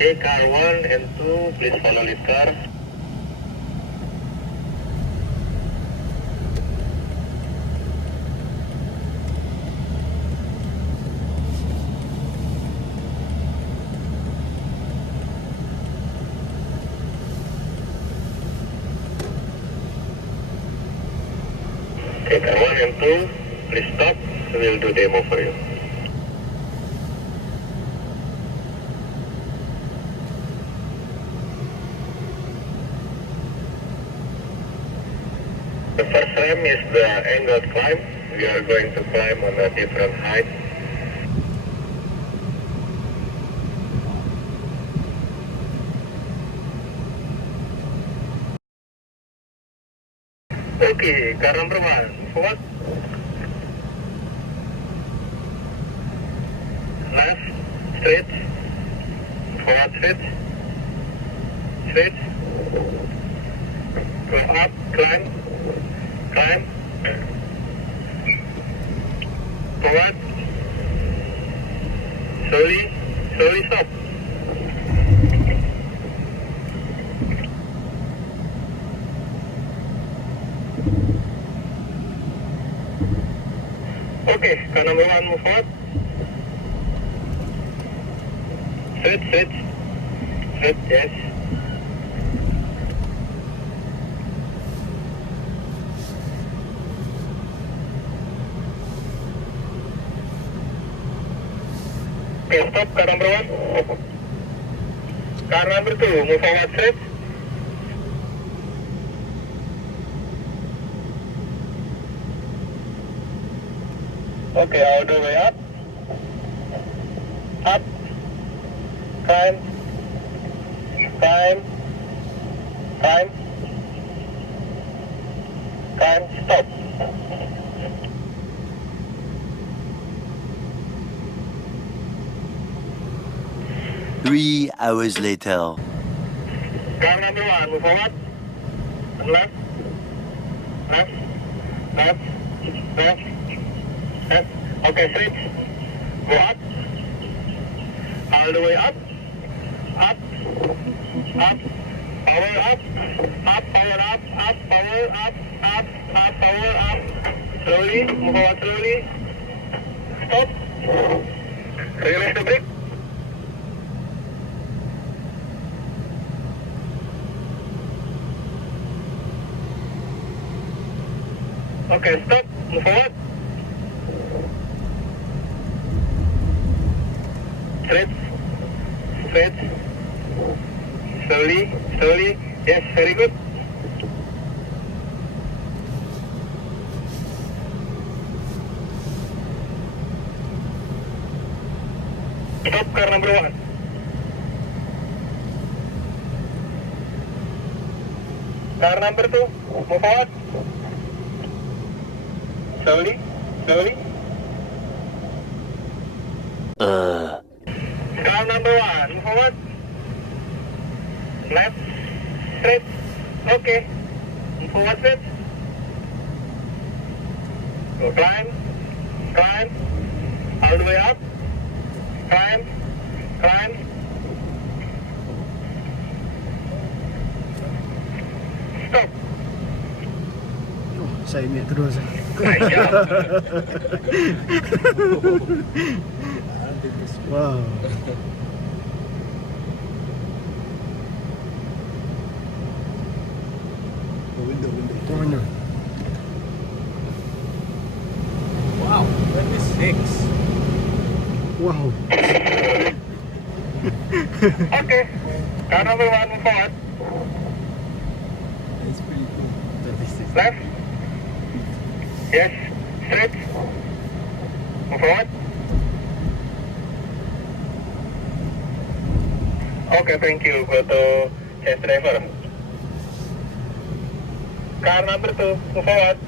Okay, car 1 and 2, please follow lead car. Okay, car 1 and 2, please stop. We'll do demo for you. The first ramp is the angled climb. We are going to climb on a different height. Okay, car number 1, forward. Left, straight, forward straight, straight, go up, climb, climb, forward, slowly, slowly stop. Okay, car number 1, move forward. Straight, straight, straight, yes. Okay, stop, car number 1. Car number 2, move forward straight. Okay, all the way up. Up. Climb. Climb. Climb. Climb. Stop. Three hours later. Car number 1, move forward. Left. Left. Left. Left. Left. Okay, straight. Go up. All the way up. Up. Up. Power up. Up. Power up. Up. Power up. Up. Up. Power up. Slowly. Move forward slowly. Stop. Release the brake. Okay, stop. Move forward. Straight. Straight. Slowly. Slowly. Yes, very good. Stop, car number 1. Car number 2, move forward. Slowly, slowly. Car number 1, move forward. Left, straight. Okay. Move forward straight. Go climb, climb. All the way up. Climb, climb. Stop. Saya ini terus. Nice job. Wow. Window. Wow, 26. Wow. Okay. Car number 1, move forward. That's pretty cool. 36. Left. Yes. Straight. Move forward. Okay, thank you. Go to test driver. Car number 2, move forward.